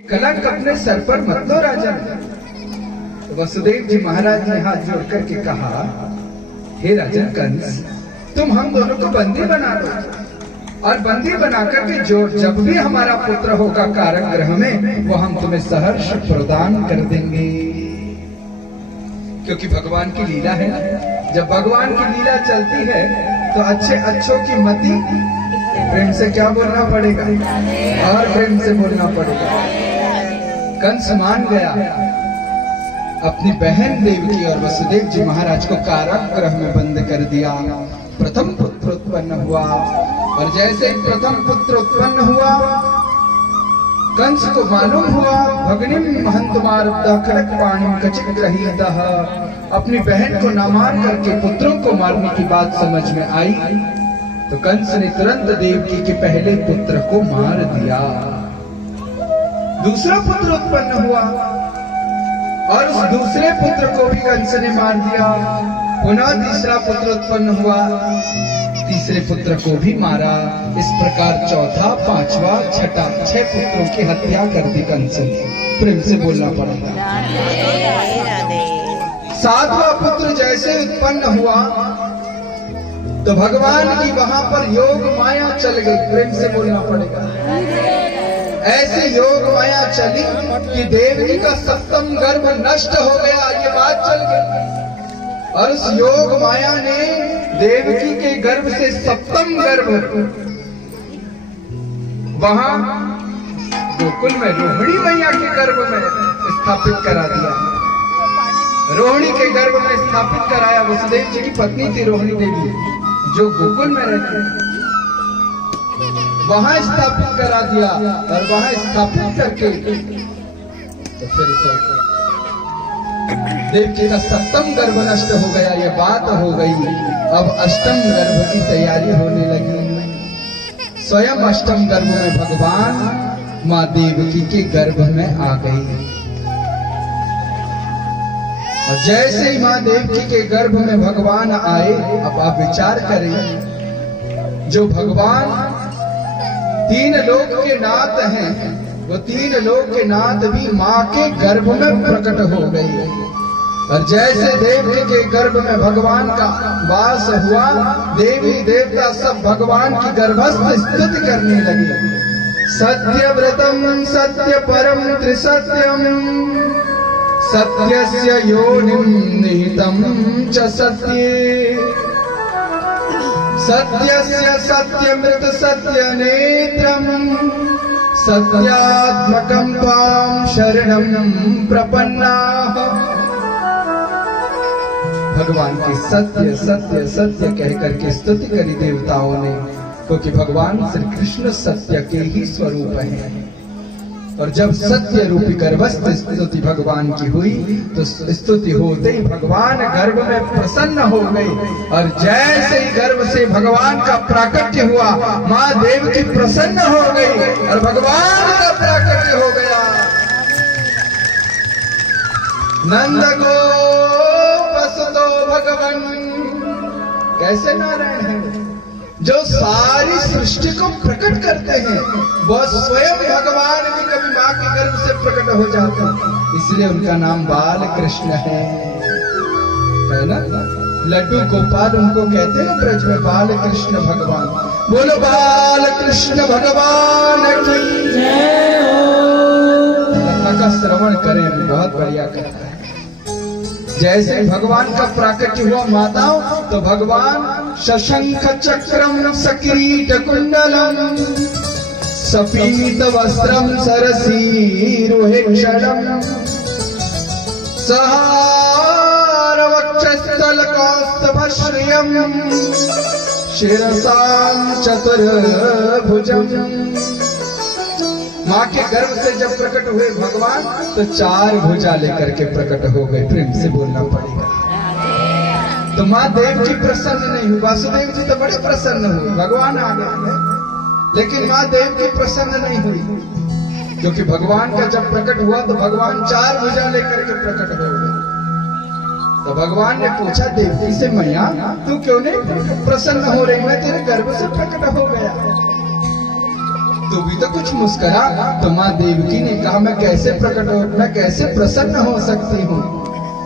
कलंक अपने सर पर मत लो राजन। वसुदेव जी महाराज ने हाथ जोड़ करके कहा, हे राजन कंस, तुम हम दोनों को बंदी बना दो और बंदी बना करके जो जब भी हमारा पुत्र होगा कारागृह में, वो हम तुम्हें सहर्ष प्रदान कर देंगे। क्योंकि भगवान की लीला है ना, जब भगवान की लीला चलती है तो अच्छे अच्छों की मति प्रेम से क्या बोलना पड़ेगा, और प्रेम से बोलना पड़ेगा। कंस मान गया, अपनी बहन देवकी और वसुदेव जी महाराज को कारागृह में बंद कर दिया। प्रथम पुत्र उत्पन्न हुआ और जैसे प्रथम पुत्र उत्पन्न हुआ, कंस को मालूम हुआ भगनिम महंतमार्ता खड़क पाणिम कचित ग्रहीतः, अपनी बहन को न मार करके पुत्रों को मारने की बात समझ में आई तो कंस ने तुरंत देवकी के पहले पुत्र को मार दिया। दूसरा पुत्र उत्पन्न हुआ और उस दूसरे पुत्र को भी कंस ने मार दिया। पुनः तीसरा पुत्र उत्पन्न हुआ, तीसरे पुत्र को भी मारा। इस प्रकार चौथा, पांचवा, छठा, 6 पुत्रों की हत्या कर दी कंस ने। प्रेम से बोलना पड़ेगा। 7वां पुत्र जैसे उत्पन्न हुआ तो भगवान की वहां पर योग माया चल गई। प्रेम से बोलना पड़ेगा। ऐसे योग माया चली कि देवकी का 7वां गर्भ नष्ट हो गया, ये बात चल गई। और उस योग माया ने देवकी के गर्भ से 7वां गर्भ वहां गोकुल में रोहिणी मैया के गर्भ में स्थापित करा दिया। रोहिणी के गर्भ में स्थापित कराया। वसुदेव जी की पत्नी थी रोहिणी देवी, जो गोकुल में रहती, वहां स्थापित करा दिया। और वहां स्थापित करके तो फिर देवकी का 7वां गर्भ नष्ट हो गया, ये बात हो गई। अब 8वां गर्भ की तैयारी होने लगी। स्वयं 8वां गर्भ में भगवान माँ देवकी के गर्भ में आ गई। और जैसे ही माँ देवकी के गर्भ में भगवान आए, अब आप विचार करें, जो भगवान 3 लोक के नाथ हैं, वो 3 लोक के नाथ भी माँ के गर्भ में प्रकट हो गई। और जैसे देवकी के गर्भ में भगवान का वास हुआ, देवी देवता सब भगवान की गर्भस्थ स्तुति करने लगे। सत्यव्रतम सत्य परम त्रिसत्यम सत्यस्य योनिम निहितम च सत्ये सत्यस्य सत्यमृत सत्य नेत्रम सत्यात्मकं त्वां शरणं प्रपन्नाः। भगवान की सत्य सत्य सत्य कह करके स्तुति करी देवताओं ने, क्योंकि भगवान श्री कृष्ण सत्य के ही स्वरूप हैं। और जब सत्य रूपी गर्भस्थ स्तुति भगवान की हुई तो स्तुति होते ही भगवान गर्भ में प्रसन्न हो गई। और जैसे ही गर्भ से भगवान का प्राकट्य हुआ, माँ देवकी प्रसन्न हो गई और भगवान का प्राकट्य हो गया। नंद को वसुतो भगवान, कैसे नारायण है जो सारी सृष्टि को प्रकट करते हैं, वह स्वयं भगवान भी कभी माँ के गर्भ से प्रकट हो जाते हैं। इसलिए उनका नाम बाल कृष्ण है ना। लड्डू गोपाल उनको कहते हैं ब्रज में, बाल कृष्ण भगवान। बोलो बाल कृष्ण भगवान की जय हो। कथा का श्रवण करें, बहुत बढ़िया कथा है। जैसे भगवान का प्राकट्य हुआ माताओं, तो भगवान शशंख चक्रम सकिरीट कुंडलम सपीत वस्त्रम सरसीरुहेक्षणम सहार वक्षस्थल कौस्तभश्रियम शिरसां चतुर्भुजम। माँ के गर्भ से जब प्रकट हुए भगवान तो 4 भुजा लेकर के प्रकट हो गए। प्रेम से बोलना पड़ेगा। तो माँ देवकी प्रसन्न नहीं हुई। वासुदेव जी तो बड़े प्रसन्न हुए, भगवान आ गए, लेकिन माँ देवकी प्रसन्न नहीं हुई, क्योंकि भगवान का जब प्रकट हुआ तो भगवान 4 भुजा लेकर के प्रकट हो गए। तो भगवान ने पूछा देवकी से, मैया तू क्यों नहीं प्रसन्न हो रही, मैं तेरे गर्भ से प्रकट हो गया। तू भी तो कुछ मुस्कुरा। तो माँ देवकी ने कहा, मैं कैसे प्रसन्न हो सकती हूँ।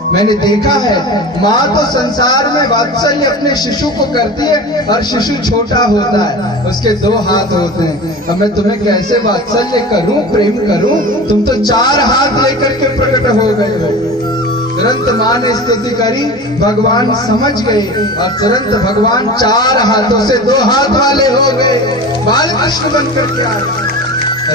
मैंने देखा है माँ तो संसार में वात्सल्य अपने शिशु को करती है, और शिशु छोटा होता है, उसके 2 हाथ होते हैं। अब मैं तुम्हें कैसे वात्सल्य करूं, प्रेम करूं, तुम तो 4 हाथ लेकर के प्रकट हो गए हो। तुरंत माँ ने स्तुति करी, भगवान समझ गए, और तुरंत भगवान 4 हाथों से 2 हाथ वाले हो गए, बाल कृष्ण बनकर के आए।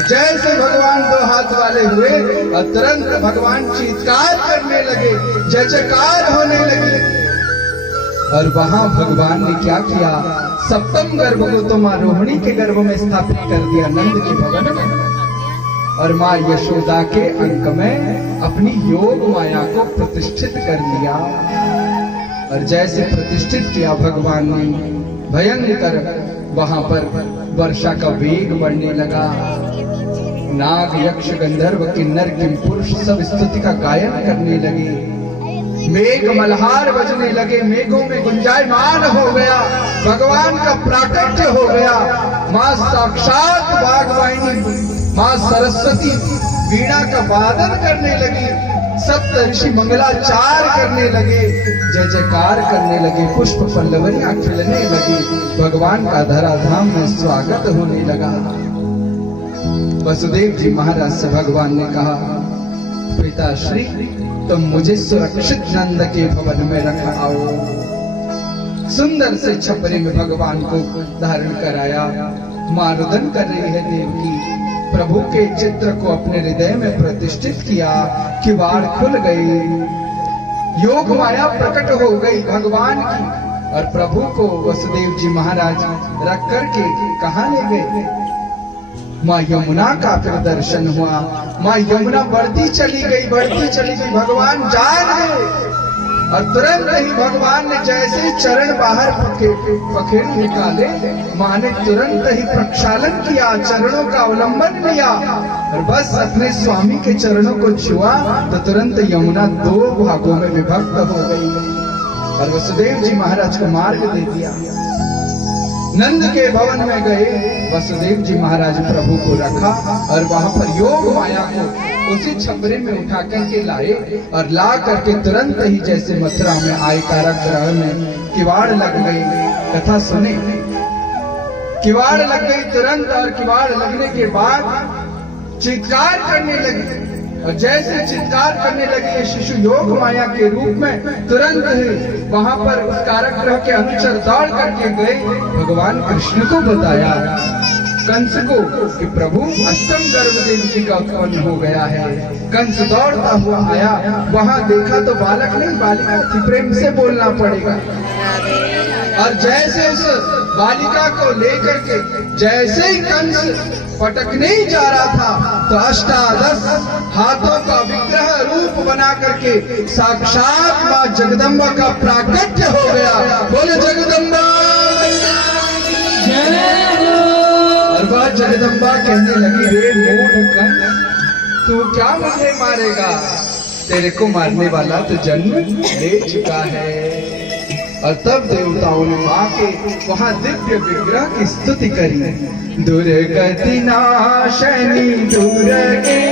जैसे भगवान 2 हाथ वाले हुए, और तुरंत भगवान चीत्कार करने लगे, जय जयकार होने लगी। और वहां भगवान ने क्या किया, सप्तम गर्भ को तो मां रोहिणी के गर्भ में स्थापित कर दिया, नंद के भवन में, और मां यशोदा के अंक में अपनी योग माया को प्रतिष्ठित कर दिया। और जैसे प्रतिष्ठित किया भगवान ने, भयंकर वहां पर वर्षा का वेग बढ़ने लगा। नाग यक्ष गंधर्व किन्नर किम पुरुष सब स्तुति का गायन करने लगे, मेघ मल्हार बजने लगे, मेघों में गुंजायमान हो गया, भगवान का प्राकट्य हो गया। माँ साक्षात वाग्वाहिनी माँ सरस्वती वीणा का वादन करने लगी, सप्त ऋषि मंगलाचार करने लगे, जय जयकार करने लगे, पुष्प पल्लवनियां खिलने लगी, भगवान का धराधाम में स्वागत होने लगा। वसुदेव जी महाराज से भगवान ने कहा, पिताश्री तुम मुझे सुरक्षित नंद के भवन में रखाओ। सुंदर से छपरे में भगवान को धारण कराया। मां रुदन कर रही है देवकी, प्रभु के चित्र को अपने हृदय में प्रतिष्ठित किया, किवाड़ खुल गई, योग माया प्रकट हो गई भगवान की, और प्रभु को वसुदेव जी महाराज रख करके कहाँ ले गए, माँ यमुना का फिर दर्शन हुआ। माँ यमुना बढ़ती चली गई, भगवान जान गए, और तुरंत ही भगवान ने जैसे चरण बाहर पखेड़ निकाले, माँ ने तुरंत ही प्रक्षालन किया, चरणों का अवलंबन लिया, और बस अपने स्वामी के चरणों को छुआ तो तुरंत यमुना 2 भागों में विभक्त हो गई, और वसुदेव जी महाराज को मार्ग दे दिया। नंद के भवन में गए, वसुदेव जी महाराज प्रभु को रखा, और वहां पर योग माया को उसी छपरे में उठा करके लाए, और ला करके तुरंत ही जैसे मथुरा में आए कारागृह में किवाड़ लग गई। कथा सुने, किवाड़ लग गई तुरंत, और किवाड़ लगने के बाद चित्कार करने लगी, और जैसे चित्कार करने लगे ये शिशु योग माया के रूप में, तुरंत ही वहां पर उस कारागृह के अनुचर दौड़ करके गए, भगवान कृष्ण को बताया, कंस को, कि प्रभु अष्टम गर्भ देवकी का उत्पन्न हो गया है। कंस दौड़ता हुआ आया, वहां देखा तो बालक नहीं बालिका थी, प्रेम से बोलना पड़ेगा। और जैसे उस बालिका को लेकर के जैसे ही कंस पटकने ही जा रहा था, तो 18 हाथों का विग्रह रूप बना करके साक्षात माँ जगदम्बा का प्राकट्य हो गया। बोले जगदम्बा, और वह जगदम्बा कहने लगी, रे मूढ़ कंस, तू क्या मुझे मारेगा, तेरे को मारने वाला तो जन्म ले चुका है। और तब देवताओं ने माँ के वहां दिव्य विग्रह की स्तुति करी। दुर्गति नाशनी दुर्गे